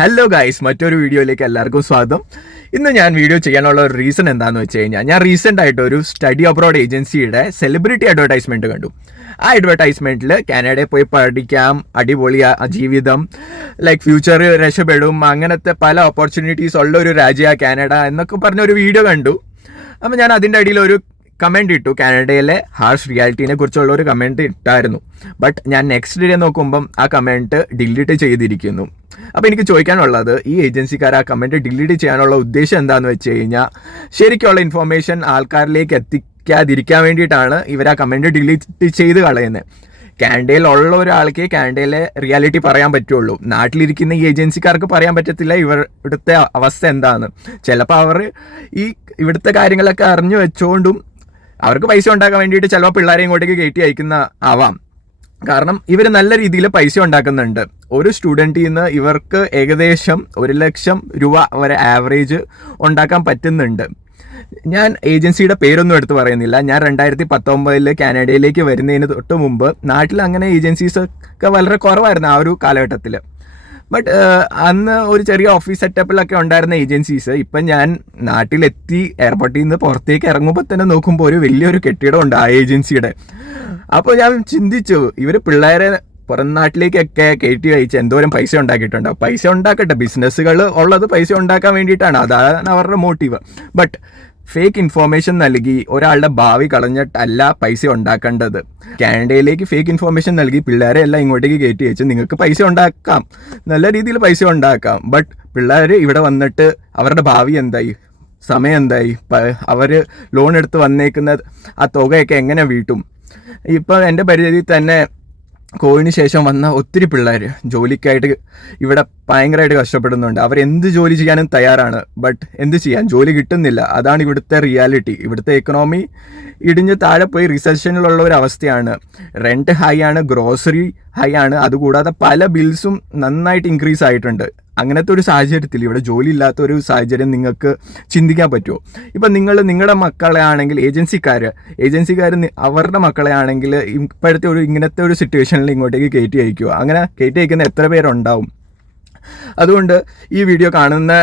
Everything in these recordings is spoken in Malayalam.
ഹലോ ഗൈസ് മറ്റൊരു വീഡിയോയിലേക്ക് എല്ലാവർക്കും സ്വാഗതം. ഇന്ന് ഞാൻ വീഡിയോ ചെയ്യാനുള്ള ഒരു റീസൺ എന്താണെന്ന് വെച്ച് കഴിഞ്ഞാൽ ഞാൻ റീസെന്റ് ആയിട്ട് ഒരു സ്റ്റഡി അബ്രോഡ് ഏജൻസിയുടെ സെലിബ്രിറ്റി അഡ്വർടൈസ്മെന്റ് കണ്ടു. ആ അഡ്വർടൈസ്മെന്റിൽ കാനഡയിൽ പോയി പഠിക്കാം അടിപൊളി ജീവിതം ലൈക്ക് ഫ്യൂച്ചർ രക്ഷപ്പെടും അങ്ങനത്തെ പല ഓപ്പർച്യൂണിറ്റീസ് ഉള്ള ഒരു രാജ്യമാണ് കാനഡ എന്നൊക്കെ പറഞ്ഞ ഒരു വീഡിയോ കണ്ടു. അപ്പോൾ ഞാൻ അതിന്റെ അടിയിൽ ഒരു കമന്റ് ഇട്ടു. കാനഡയിലെ ഹാർഷ് റിയാലിറ്റീനെ കുറിച്ചുള്ള ഒരു കമന്റ് ഇട്ടായിരുന്നു. ബട്ട് ഞാൻ നെക്സ്റ്റ് ഡേ നോക്കുമ്പം ആ കമന്റ് ഡിലീറ്റ് ചെയ്തിരിക്കുന്നു. അപ്പോൾ എനിക്ക് ചോദിക്കാനുള്ളത് ഈ ഏജൻസിക്കാർ ആ കമന്റ് ഡിലീറ്റ് ചെയ്യാനുള്ള ഉദ്ദേശം എന്താണെന്ന് വെച്ച് കഴിഞ്ഞാൽ ശരിക്കുള്ള ഇൻഫോർമേഷൻ ആൾക്കാരിലേക്ക് എത്തിക്കാതിരിക്കാൻ വേണ്ടിയിട്ടാണ് ഇവർ ആ കമന്റ് ഡിലീറ്റ് ചെയ്ത് കളയുന്നത് കാനഡയിൽ ഉള്ള ഒരാൾക്ക് കാനഡയിലെ റിയാലിറ്റി പറയാൻ പറ്റുള്ളൂ. നാട്ടിലിരിക്കുന്ന ഈ ഏജൻസിക്കാർക്ക് പറയാൻ പറ്റത്തില്ല ഇവർ ഇവിടുത്തെ അവസ്ഥ എന്താണ് ചിലപ്പോൾ അവർ ഈ ഇവിടുത്തെ കാര്യങ്ങളൊക്കെ അറിഞ്ഞു വെച്ചുകൊണ്ടും അവർക്ക് പൈസ ഉണ്ടാക്കാൻ വേണ്ടിയിട്ട് ചിലപ്പോൾ പിള്ളേരെ ഇങ്ങോട്ടേക്ക് കയറ്റി അയക്കുന്ന ആവാം. കാരണം ഇവർ നല്ല രീതിയിൽ പൈസ ഉണ്ടാക്കുന്നുണ്ട്. ഒരു സ്റ്റുഡന്റിൽ നിന്ന് ഇവർക്ക് ഏകദേശം ഒരു ലക്ഷം രൂപ വരെ ആവറേജ് ഉണ്ടാക്കാൻ പറ്റുന്നുണ്ട്. ഞാൻ ഏജൻസിയുടെ പേരൊന്നും എടുത്ത് പറയുന്നില്ല. ഞാൻ രണ്ടായിരത്തി പത്തൊമ്പതിൽ കാനഡയിലേക്ക് വരുന്നതിന് തൊട്ട് മുമ്പ് നാട്ടിൽ അങ്ങനെ ഏജൻസീസ് ഒക്കെ വളരെ കുറവായിരുന്നു ആ ഒരു കാലഘട്ടത്തിൽ ബട്ട് അന്ന് ഒരു ചെറിയ ഓഫീസ് സെറ്റപ്പിലൊക്കെ ഉണ്ടായിരുന്ന ഏജൻസീസ് ഇപ്പം ഞാൻ നാട്ടിലെത്തി എയർപോർട്ടിൽ നിന്ന് പുറത്തേക്ക് ഇറങ്ങുമ്പോൾ തന്നെ നോക്കുമ്പോൾ ഒരു വലിയൊരു കെട്ടിടം ഉണ്ട് ആ ഏജൻസിയുടെ അപ്പോൾ ഞാൻ ചിന്തിച്ചു ഇവർ പിള്ളേരെ പുറം നാട്ടിലേക്കൊക്കെ കയറ്റി അയച്ച് എന്തോരം പൈസ ഉണ്ടാക്കിയിട്ടുണ്ട്. പൈസ ഉണ്ടാക്കട്ടെ ബിസിനസ്സുകൾ ഉള്ളത് പൈസ ഉണ്ടാക്കാൻ വേണ്ടിയിട്ടാണ്. അതാണ് അവരുടെ മോട്ടീവ് ബട്ട് ഫേക്ക് ഇൻഫോർമേഷൻ നൽകി ഒരാളുടെ ഭാവി കളഞ്ഞിട്ടല്ല പൈസ ഉണ്ടാക്കേണ്ടത്. കാനഡയിലേക്ക് ഫേക്ക് ഇൻഫോർമേഷൻ നൽകി പിള്ളേരെ എല്ലാം ഇങ്ങോട്ടേക്ക് കയറ്റി വെച്ച് നിങ്ങൾക്ക് പൈസ ഉണ്ടാക്കാം. നല്ല രീതിയിൽ പൈസ ഉണ്ടാക്കാം. ബട്ട് പിള്ളേർ ഇവിടെ വന്നിട്ട് അവരുടെ ഭാവി എന്തായി? സമയം എന്തായി? അവർ ലോൺ എടുത്ത് വന്നേക്കുന്ന ആ തുകയൊക്കെ എങ്ങനെ വീട്ടും? ഇപ്പം എന്റെ പരിധിയിൽ തന്നെ കോവിഡിന് ശേഷം വന്ന ഒത്തിരി പിള്ളേർ ജോലിക്കായിട്ട് ഇവിടെ ഭയങ്കരമായിട്ട് കഷ്ടപ്പെടുന്നുണ്ട്. അവർ എന്ത് ജോലി ചെയ്യാനും തയ്യാറാണ്. ബട്ട് എന്ത് ചെയ്യാൻ? ജോലി കിട്ടുന്നില്ല. അതാണ് ഇവിടുത്തെ റിയാലിറ്റി ഇവിടുത്തെ എക്കണോമി ഇടിഞ്ഞ് താഴെ പോയി റിസപ്ഷനിലുള്ള ഒരു അവസ്ഥയാണ്. റെന്റ് ഹൈ ആണ് ഗ്രോസറി ഹൈ ആണ്. അതുകൂടാതെ പല ബിൽസും നന്നായിട്ട് ഇൻക്രീസ് ആയിട്ടുണ്ട്. അങ്ങനത്തെ ഒരു സാഹചര്യത്തിൽ ഇവിടെ ജോലി ഇല്ലാത്ത ഒരു സാഹചര്യം നിങ്ങൾക്ക് ചിന്തിക്കാൻ പറ്റുമോ? ഇപ്പം നിങ്ങൾ നിങ്ങളുടെ മക്കളെ ആണെങ്കിൽ ഏജൻസിക്കാർ ഏജൻസിക്കാർ അവരുടെ മക്കളെ ആണെങ്കിൽ ഇപ്പോഴത്തെ ഒരു ഇങ്ങനത്തെ ഒരു സിറ്റുവേഷനിൽ ഇങ്ങോട്ടേക്ക് കയറ്റി അയക്കുക അങ്ങനെ കയറ്റി അയക്കുന്ന എത്ര പേരുണ്ടാവും? അതുകൊണ്ട് ഈ വീഡിയോ കാണുന്ന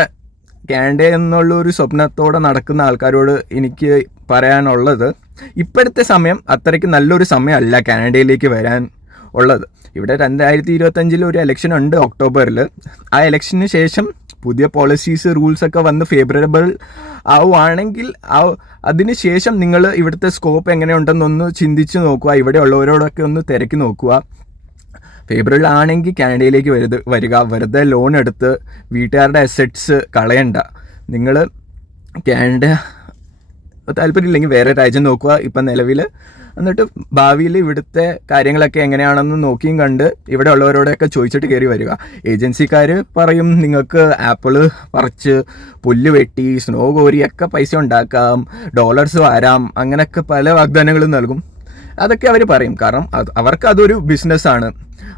കാനഡ എന്നുള്ള ഒരു സ്വപ്നത്തോടെ നടക്കുന്ന ആൾക്കാരോട് എനിക്ക് പറയാനുള്ളത് ഇപ്പോഴത്തെ സമയം അത്രയ്ക്ക് നല്ലൊരു സമയമല്ല കാനഡയിലേക്ക് വരാൻ. ഉള്ളത്. ഇവിടെ രണ്ടായിരത്തി ഇരുപത്തഞ്ചിൽ ഒരു ഇലക്ഷൻ ഉണ്ട് ഒക്ടോബറിൽ ആ ഇലക്ഷന് ശേഷം പുതിയ പോളിസീസ് റൂൾസ് ഒക്കെ വന്ന് ഫേവറബിൾ ആവുകയാണെങ്കിൽ ആ അതിന് ശേഷം നിങ്ങൾ ഇവിടുത്തെ സ്കോപ്പ് എങ്ങനെയുണ്ടെന്നൊന്ന് ചിന്തിച്ച് നോക്കുക. ഇവിടെ ഉള്ളവരോടൊക്കെ ഒന്ന് തിരക്കി നോക്കുക. ഫേവറബിൾ ആണെങ്കിൽ കാനഡയിലേക്ക് വരുത് വരിക. വെറുതെ ലോൺ എടുത്ത് വീട്ടുകാരുടെ അസറ്റ്സ് കളയണ്ട. നിങ്ങൾ കാനഡ താല്പര്യമില്ലെങ്കിൽ വേറെ രാജ്യം നോക്കുക. ഇപ്പം നിലവിൽ എന്നിട്ട് ഭാവിയിൽ ഇവിടുത്തെ കാര്യങ്ങളൊക്കെ എങ്ങനെയാണെന്ന് നോക്കിയും കണ്ട് ഇവിടെ ഉള്ളവരോടൊക്കെ ചോദിച്ചിട്ട് കയറി വരിക. ഏജൻസിക്കാർ പറയും നിങ്ങൾക്ക് ആപ്പിൾ പറിച്ച് പുല്ല് വെട്ടി സ്നോ കോരിയൊക്കെ പൈസ ഉണ്ടാക്കാം ഡോളേഴ്സ് വരാം അങ്ങനെയൊക്കെ പല വാഗ്ദാനങ്ങളും നൽകും. അതൊക്കെ അവർ പറയും. കാരണം അവർക്ക് അതൊരു ബിസിനസ്സാണ്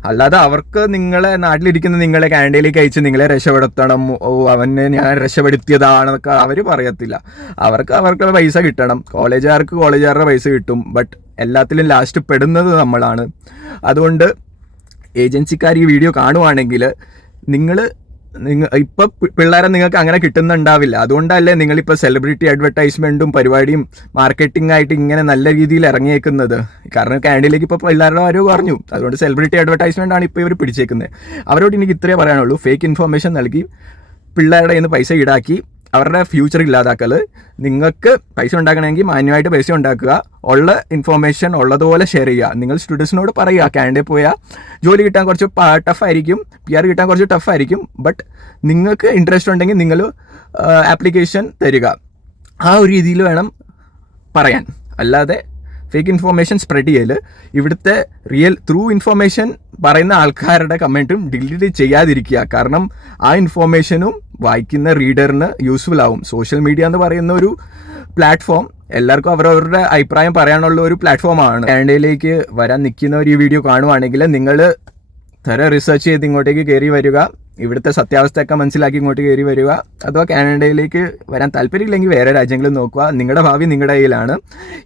അല്ലാതെ അവർക്ക് നിങ്ങളെ നാട്ടിലിരിക്കുന്ന നിങ്ങളെ കാനഡയിലേക്ക് അയച്ച് നിങ്ങളെ രക്ഷപ്പെടുത്തണം ഓ അവനെ ഞാൻ രക്ഷപ്പെടുത്തിയതാണെന്നൊക്കെ അവർ പറയത്തില്ല. അവർക്ക് അവർക്ക് പൈസ കിട്ടണം. കോളേജുകാർക്ക് കോളേജുകാരുടെ പൈസ കിട്ടും. ബട്ട് എല്ലാത്തിലും ലാസ്റ്റ് പെടുന്നത് നമ്മളാണ്. അതുകൊണ്ട് ഏജൻസിക്കാർ ഈ വീഡിയോ കാണുവാണെങ്കിൽ നിങ്ങൾ നിങ്ങൾ ഇപ്പൊ പിള്ളേരെ നിങ്ങൾക്ക് അങ്ങനെ കിട്ടുന്നുണ്ടാവില്ല. അതുകൊണ്ടല്ലേ നിങ്ങളിപ്പോൾ സെലിബ്രിറ്റി അഡ്വർടൈസ്മെന്റും പരിപാടിയും മാർക്കറ്റിംഗ് ആയിട്ട് ഇങ്ങനെ നല്ല രീതിയിൽ ഇറങ്ങിയേക്കുന്നത്. കാരണം കാനഡയിലേക്ക് ഇപ്പോൾ പിള്ളേരുടെ ആരോ പറഞ്ഞു. അതുകൊണ്ട് സെലിബ്രിറ്റി അഡ്വർടൈസ്മെന്റ് ആണ് ഇപ്പോൾ ഇവർ പിടിച്ചേക്കുന്നത്. അവരോട് എനിക്ക് ഇത്രേ പറയാനുള്ളൂ. ഫേക്ക് ഇൻഫർമേഷൻ നൽകി പിള്ളേരുടെ കയ്യിൽ നിന്ന് പൈസ ഈടാക്കി അവരുടെ ഫ്യൂച്ചർ ഇല്ലാതാക്കൽ നിങ്ങൾക്ക് പൈസ ഉണ്ടാക്കണമെങ്കിൽ മാന്യമായിട്ട് പൈസ ഉണ്ടാക്കുക. ഉള്ള ഇൻഫോർമേഷൻ ഉള്ളതുപോലെ ഷെയർ ചെയ്യുക. നിങ്ങൾ സ്റ്റുഡൻസിനോട് പറയുക കാനഡയിൽ പോയാൽ ജോലി കിട്ടാൻ കുറച്ച് ടഫായിരിക്കും പി ആർ കിട്ടാൻ കുറച്ച് ടഫായിരിക്കും ബട്ട് നിങ്ങൾക്ക് ഇൻട്രസ്റ്റ് ഉണ്ടെങ്കിൽ നിങ്ങൾ ആപ്ലിക്കേഷൻ തരിക. ആ ഒരു രീതിയിൽ വേണം പറയാൻ. അല്ലാതെ ഫേക്ക് ഇൻഫോർമേഷൻ സ്പ്രെഡ് ചെയ്യൽ ഇവിടുത്തെ റിയൽ ത്രൂ ഇൻഫോർമേഷൻ പറയുന്ന ആൾക്കാരുടെ കമന്റും ഡിലീറ്റ് ചെയ്യാതിരിക്കുക. കാരണം ആ ഇൻഫോർമേഷനും വായിക്കുന്ന റീഡറിന് യൂസ്ഫുൾ ആവും. സോഷ്യൽ മീഡിയ എന്ന് പറയുന്ന ഒരു പ്ലാറ്റ്ഫോം എല്ലാവർക്കും അവരവരുടെ അഭിപ്രായം പറയാനുള്ള ഒരു പ്ലാറ്റ്ഫോമാണ് കാനഡയിലേക്ക് വരാൻ നിൽക്കുന്നവർ ഈ വീഡിയോ കാണുവാണെങ്കിൽ നിങ്ങൾ തര റിസർച്ച് ചെയ്ത് ഇങ്ങോട്ടേക്ക് കയറി വരിക. ഇവിടുത്തെ സത്യാവസ്ഥയൊക്കെ മനസ്സിലാക്കി ഇങ്ങോട്ട് കയറി വരിക. അഥവാ കാനഡയിലേക്ക് വരാൻ താല്പര്യമില്ലെങ്കിൽ വേറെ രാജ്യങ്ങളിൽ നോക്കുക. നിങ്ങളുടെ ഭാവി നിങ്ങളുടെ കയ്യിലാണ്.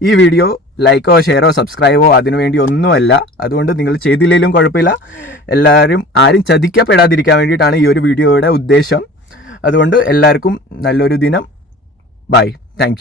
ഈ വീഡിയോ ലൈക്കോ ഷെയറോ സബ്സ്ക്രൈബോ അതിനുവേണ്ടി ഒന്നുമല്ല. അതുകൊണ്ട് നിങ്ങൾ ചെയ്തില്ലെങ്കിലും കുഴപ്പമില്ല. എല്ലാവരും ആരും ചതിക്കപ്പെടാതിരിക്കാൻ വേണ്ടിയിട്ടാണ് ഈ ഒരു വീഡിയോയുടെ ഉദ്ദേശം. അതുകൊണ്ട് എല്ലാവർക്കും നല്ലൊരു ദിനം. Bye thank